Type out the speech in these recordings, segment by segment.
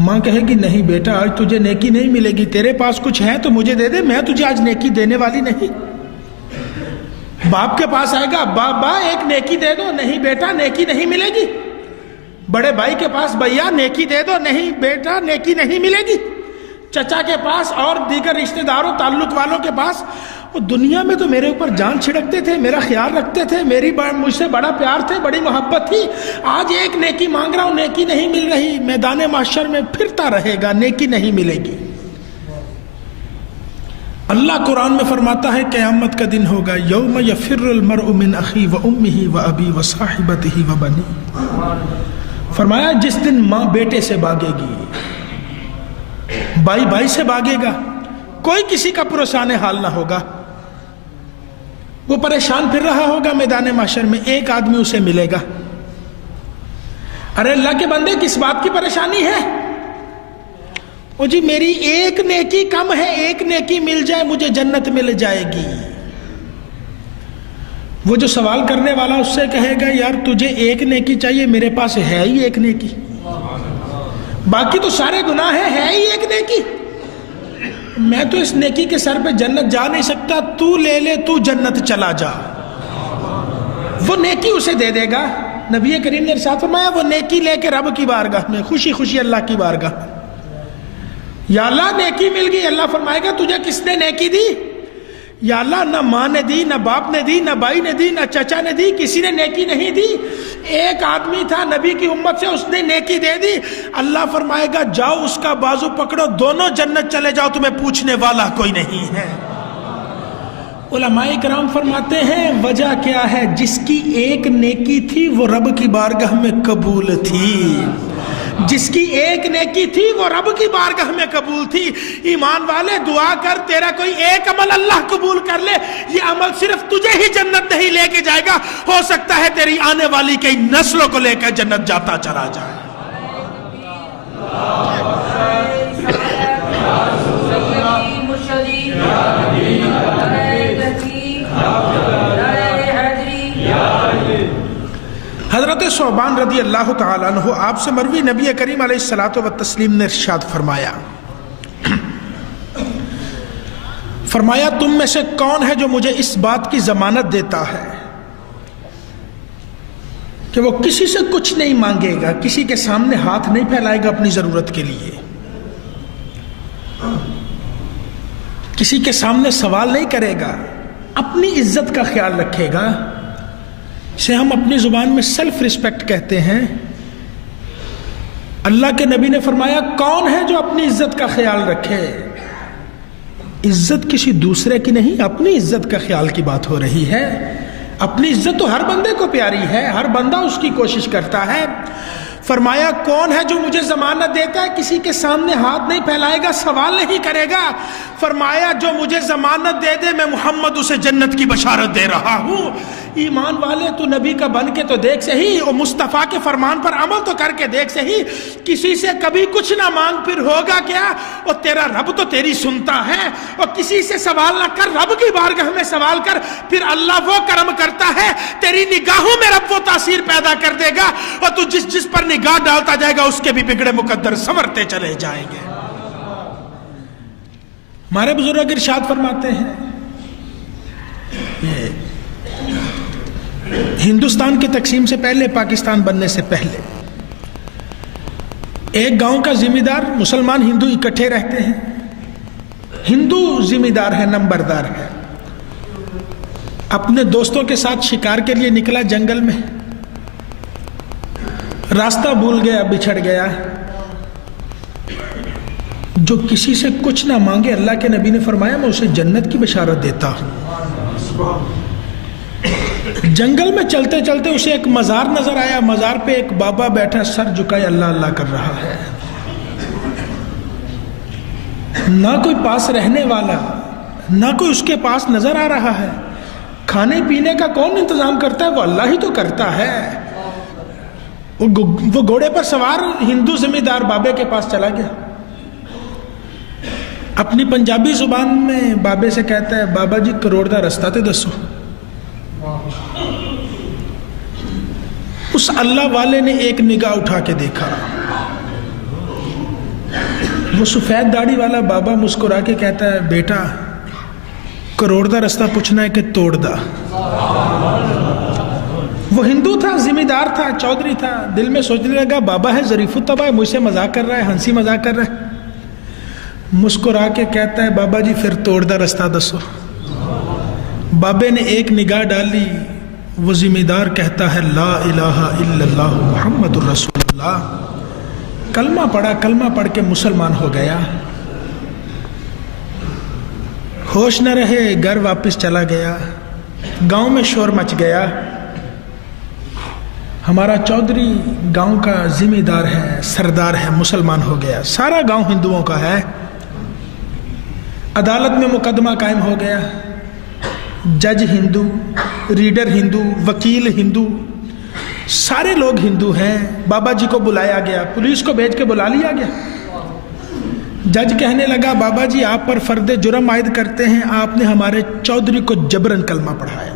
ماں کہے گی نہیں بیٹا آج تجھے نیکی نہیں ملے گی، تیرے پاس کچھ ہے تو مجھے دے دے، میں تجھے آج نیکی دینے والی نہیں۔ باپ کے پاس آئے گا، بابا ایک نیکی دے دو، نہیں بیٹا نیکی نہیں ملے گی۔ بڑے بھائی کے پاس، بھیا نیکی دے دو، نہیں بیٹا نیکی نہیں ملے گی۔ چچا کے پاس اور دیگر رشتہ داروں تعلق والوں کے پاس، وہ دنیا میں تو میرے اوپر جان چھڑکتے تھے، میرا خیال رکھتے تھے، مجھ سے بڑا پیار تھے، بڑی محبت تھی، آج ایک نیکی مانگ رہا ہوں نیکی نہیں مل رہی، میدان محشر میں پھرتا رہے گا، نیکی نہیں ملے گی۔ اللہ قرآن میں فرماتا ہے قیامت کا دن ہوگا، یوم یفر المرء من اخی و امہ و ابی و صاحبتہ و بنی، فرمایا جس دن ماں بیٹے سے بھاگے گی، بھائی بھائی سے بھاگے گا، کوئی کسی کا پرسان حال نہ ہوگا، وہ پریشان پھر رہا ہوگا میدان محشر میں، ایک آدمی اسے ملے گا۔ ارے اللہ کے بندے کس بات کی پریشانی ہے؟ او جی میری ایک نیکی کم ہے، ایک نیکی مل جائے مجھے جنت مل جائے گی۔ وہ جو سوال کرنے والا اس سے کہے گا یار تجھے ایک نیکی چاہیے، میرے پاس ہے ہی ایک نیکی، باقی تو سارے گناہ ہیں، ہے ہی ایک نیکی، میں تو اس نیکی کے سر پہ جنت جا نہیں سکتا، تو لے لے، تو جنت چلا جا۔ وہ نیکی اسے دے دے گا۔ نبی کریم نے ارشاد فرمایا وہ نیکی لے کے رب کی بارگاہ میں خوشی خوشی اللہ کی بارگاہ، یا اللہ نیکی مل گئی۔ اللہ فرمائے گا تجھے کس نے نیکی دی؟ یا اللہ نہ ماں نے دی، نہ باپ نے دی، نہ بھائی نے دی، نہ چچا نے دی، کسی نے نیکی نہیں دی، ایک آدمی تھا نبی کی امت سے، اس نے نیکی دے دی۔ اللہ فرمائے گا جاؤ اس کا بازو پکڑو، دونوں جنت چلے جاؤ، تمہیں پوچھنے والا کوئی نہیں ہے۔ علماء کرام فرماتے ہیں وجہ کیا ہے؟ جس کی ایک نیکی تھی وہ رب کی بارگاہ میں قبول تھی، جس کی ایک نیکی تھی وہ رب کی بارگاہ میں قبول تھی۔ ایمان والے دعا کر تیرا کوئی ایک عمل اللہ قبول کر لے، یہ عمل صرف تجھے ہی جنت نہیں لے کے جائے گا، ہو سکتا ہے تیری آنے والی کئی نسلوں کو لے کر جنت جاتا چلا جائے۔ حضرت ثعبان رضی اللہ تعالیٰ عنہ آپ سے مروی نبی کریم علیہ الصلوۃ والتسلیم نے ارشاد فرمایا تم میں سے کون ہے جو مجھے اس بات کی ضمانت دیتا ہے کہ وہ کسی سے کچھ نہیں مانگے گا، کسی کے سامنے ہاتھ نہیں پھیلائے گا اپنی ضرورت کے لیے، کسی کے سامنے سوال نہیں کرے گا، اپنی عزت کا خیال رکھے گا، اسے ہم اپنی زبان میں سیلف ریسپیکٹ کہتے ہیں۔ اللہ کے نبی نے فرمایا کون ہے جو اپنی عزت کا خیال رکھے؟ عزت کسی دوسرے کی نہیں، اپنی عزت کا خیال کی بات ہو رہی ہے۔ اپنی عزت تو ہر بندے کو پیاری ہے، ہر بندہ اس کی کوشش کرتا ہے۔ فرمایا کون ہے جو مجھے ضمانت دیتا ہے کسی کے سامنے ہاتھ نہیں پھیلائے گا، سوال نہیں کرے گا۔ فرمایا جو مجھے ضمانت دے دے میں محمد اسے جنت کی بشارت دے رہا ہوں۔ ایمان والے تو نبی کا بن کے تو دیکھ صحیح، اور مصطفیٰ کے فرمان پر عمل تو کر کے دیکھ صحیح، کسی سے کبھی کچھ نہ مانگ پھر ہوگا کیا؟ اور تیرا رب تو تیری سنتا ہے، اور کسی سے سوال نہ کر، رب کی بارگاہ میں سوال کر، پھر اللہ وہ کرم کرتا ہے، تیری نگاہوں میں رب وہ تاثیر پیدا کر دے گا، اور تو جس پر نگاہ ڈالتا جائے گا اس کے بھی بگڑے مقدر سنورتے چلے جائیں گے۔ ہمارے بزرگ ارشاد فرماتے ہیں ہندوستان کی تقسیم سے پہلے، پاکستان بننے سے پہلے، ایک گاؤں کا ذمہ دار، مسلمان ہندو اکٹھے رہتے ہیں، ہندو ذمہ دار ہے، نمبردار ہے، اپنے دوستوں کے ساتھ شکار کے لیے نکلا جنگل میں، راستہ بھول گیا، بچھڑ گیا۔ جو کسی سے کچھ نہ مانگے، اللہ کے نبی نے فرمایا میں اسے جنت کی بشارت دیتا ہوں۔ جنگل میں چلتے چلتے اسے ایک مزار نظر آیا، مزار پہ ایک بابا بیٹھا، سر جھکائے اللہ اللہ کر رہا ہے، نہ کوئی پاس رہنے والا، نہ کوئی اس کے پاس نظر آ رہا ہے۔ کھانے پینے کا کون انتظام کرتا ہے؟ وہ اللہ ہی تو کرتا ہے۔ وہ گھوڑے پر سوار ہندو ذمہ دار بابے کے پاس چلا گیا، اپنی پنجابی زبان میں بابے سے کہتا ہے بابا جی کروڑ دا رستہ تے دسو۔ اس اللہ والے نے ایک نگاہ اٹھا کے دیکھا، وہ سفید داڑھی والا بابا مسکرا کے کہتا ہے بیٹا کروڑ دا رستہ پوچھنا ہے کہ توڑ دا. وہ ہندو تھا، ذمہ دار تھا، چودھری تھا. دل میں سوچنے لگا بابا ہے ظریف الطبع ہے، مجھ سے مذاق کر رہا ہے، ہنسی مذاق کر رہا ہے. مسکرا کے کہتا ہے بابا جی پھر توڑ دا رستہ دسو. بابے نے ایک نگاہ ڈالی، وہ ذمہ دار کہتا ہے لا الہ الا اللہ محمد الرسول اللہ. کلمہ پڑھا، کلمہ پڑھ کے مسلمان ہو گیا. ہوش نہ رہے، گھر واپس چلا گیا. گاؤں میں شور مچ گیا، ہمارا چودھری گاؤں کا ذمہ دار ہے، سردار ہے، مسلمان ہو گیا. سارا گاؤں ہندوؤں کا ہے. عدالت میں مقدمہ قائم ہو گیا. جج ہندو، ریڈر ہندو، وکیل ہندو، سارے لوگ ہندو ہیں. بابا جی کو بلایا گیا، پولیس کو بھیج کے بلا لیا گیا. جج کہنے لگا بابا جی آپ پر فرد جرم عائد کرتے ہیں، آپ نے ہمارے چودھری کو جبرن کلمہ پڑھایا.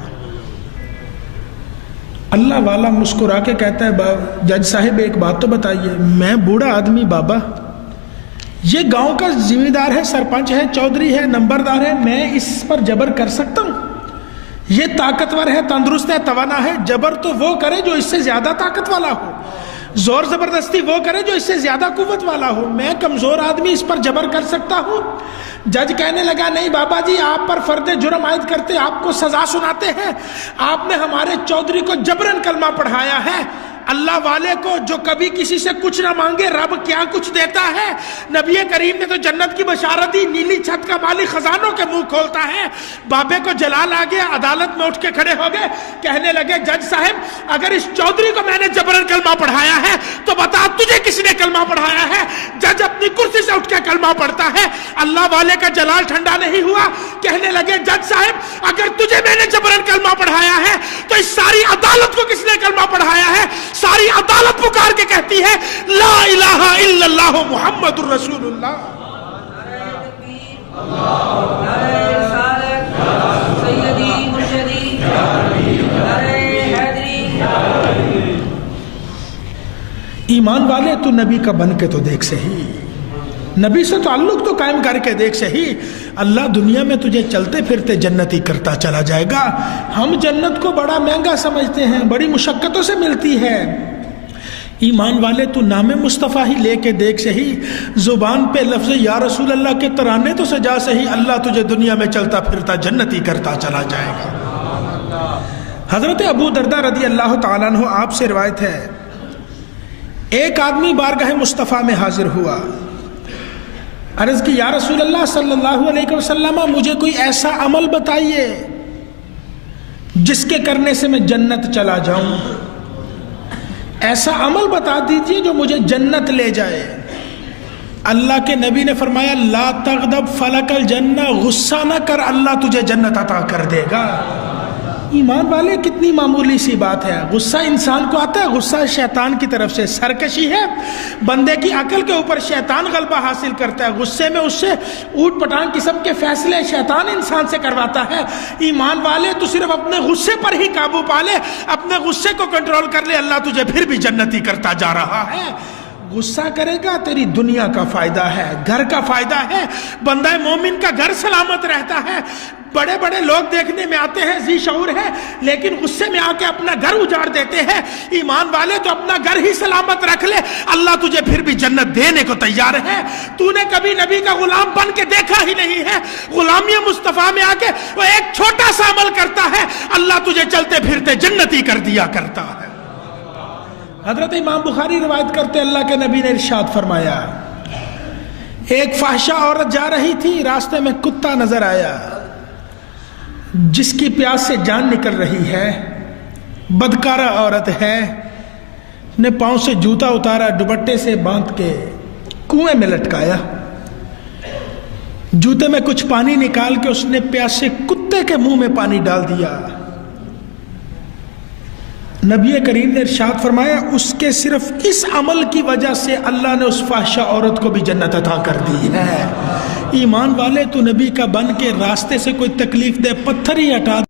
اللہ والا مسکرا کے کہتا ہے جج صاحب ایک بات تو بتائیے، میں بوڑھا آدمی بابا، یہ گاؤں کا ذمہ دار ہے، سرپنچ ہے، چودھری ہے، نمبردار ہے، میں اس پر جبر کر سکتا ہوں؟ یہ طاقتور ہے، تندرست ہے، توانا ہے. جبر تو وہ کرے جو اس سے زیادہ طاقت والا ہو، زور زبردستی وہ کرے جو اس سے زیادہ قوت والا ہو. میں کمزور آدمی اس پر جبر کر سکتا ہوں؟ جج کہنے لگا نہیں بابا جی آپ پر فرد جرم عائد کرتے، آپ کو سزا سناتے ہیں. آپ نے ہمارے چودھری کو جبرن کلمہ پڑھایا ہے. اللہ والے کو جو کبھی کسی سے کچھ نہ مانگے رب کیا کچھ دیتا ہے. نبی کریم نے تو جنت کی بشارت دی، نیلی چھت کا مالک خزانوں کے منہ کھولتا ہے. بابے کو جلال آ گیا، عدالت میں اٹھ کے کھڑے ہو گئے، کہنے لگے جج صاحب اگر اس چودھری کو میں نے جبرن کلمہ پڑھایا ہے تو بتا تجھے کس نے کلمہ پڑھایا ہے. جج اپنی کرسی سے اٹھ کے کلمہ پڑھتا ہے. اللہ والے کا جلال ٹھنڈا نہیں ہوا، کہنے لگے جج صاحب اگر تجھے میں نے جبرن کلمہ پڑھایا ہے تو اس ساری عدالت کو کس نے کلمہ پڑھایا ہے؟ ساری عدالت پکار کے کہتی ہے لا الہ الا اللہ محمد الرسول اللہ. ایمان والے تو نبی کا بن کے تو دیکھ صحیح، نبی سے تعلق تو قائم کر کے دیکھ صحیح. اللہ دنیا میں تجھے چلتے پھرتے جنتی کرتا چلا جائے گا. ہم جنت کو بڑا مہنگا سمجھتے ہیں، بڑی مشقتوں سے ملتی ہے. ایمان والے تو نام مصطفیٰ ہی لے کے دیکھ صحیح، زبان پہ لفظ یا رسول اللہ کے ترانے تو سجا صحیح. اللہ تجھے دنیا میں چلتا پھرتا جنتی کرتا چلا جائے گا. حضرت ابو دردہ رضی اللہ تعالیٰ عنہ آپ سے روایت ہے، ایک آدمی بارگاہ مصطفیٰ میں حاضر ہوا، عرض کی یا رسول اللہ صلی اللہ علیہ وسلم مجھے کوئی ایسا عمل بتائیے جس کے کرنے سے میں جنت چلا جاؤں. ایسا عمل بتا دیجئے جو مجھے جنت لے جائے. اللہ کے نبی نے فرمایا لا تغضب فلک الجنہ، غصہ نہ کر اللہ تجھے جنت عطا کر دے گا. ایمان والے کتنی معمولی سی بات ہے. غصہ انسان کو آتا ہے، غصہ شیطان کی طرف سے سرکشی ہے. بندے کی عقل کے اوپر شیطان غلبہ حاصل کرتا ہے. غصے میں اس سے اوٹ پٹانگ قسم کے فیصلے شیطان انسان سے کرواتا ہے. ایمان والے تو صرف اپنے غصے پر ہی قابو پا لے، اپنے غصے کو کنٹرول کر لے، اللہ تجھے پھر بھی جنتی کرتا جا رہا ہے. غصہ کرے گا تیری دنیا کا فائدہ ہے، گھر کا فائدہ ہے. بندہ مومن کا گھر سلامت رہتا ہے. بڑے بڑے لوگ دیکھنے میں آتے ہیں ذی شعور ہے، لیکن غصے میں آ کے اپنا گھر اجاڑ دیتے ہیں. ایمان والے تو اپنا گھر ہی سلامت رکھ لے، اللہ تجھے پھر بھی جنت دینے کو تیار ہے. تو نے کبھی نبی کا غلام بن کے دیکھا ہی نہیں ہے. غلامی مصطفیٰ میں آ کے وہ ایک چھوٹا سا عمل کرتا ہے، اللہ تجھے چلتے پھرتے جنتی کر دیا کرتا ہے. حضرت امام بخاری روایت کرتے اللہ کے نبی نے ارشاد فرمایا، ایک فحشہ عورت جا رہی تھی، راستے میں کتا نظر آیا جس کی پیاس سے جان نکل رہی ہے. بدکارہ عورت ہے، نے پاؤں سے جوتا اتارا، دوپٹے سے باندھ کے کنویں میں لٹکایا. جوتے میں کچھ پانی نکال کے اس نے پیاسے کتے کے منہ میں پانی ڈال دیا. نبی کریم نے ارشاد فرمایا اس کے صرف اس عمل کی وجہ سے اللہ نے اس فحشہ عورت کو بھی جنت عطا کر دی ہے. ایمان والے تو نبی کا بن کے راستے سے کوئی تکلیف دہ پتھر ہی ہٹا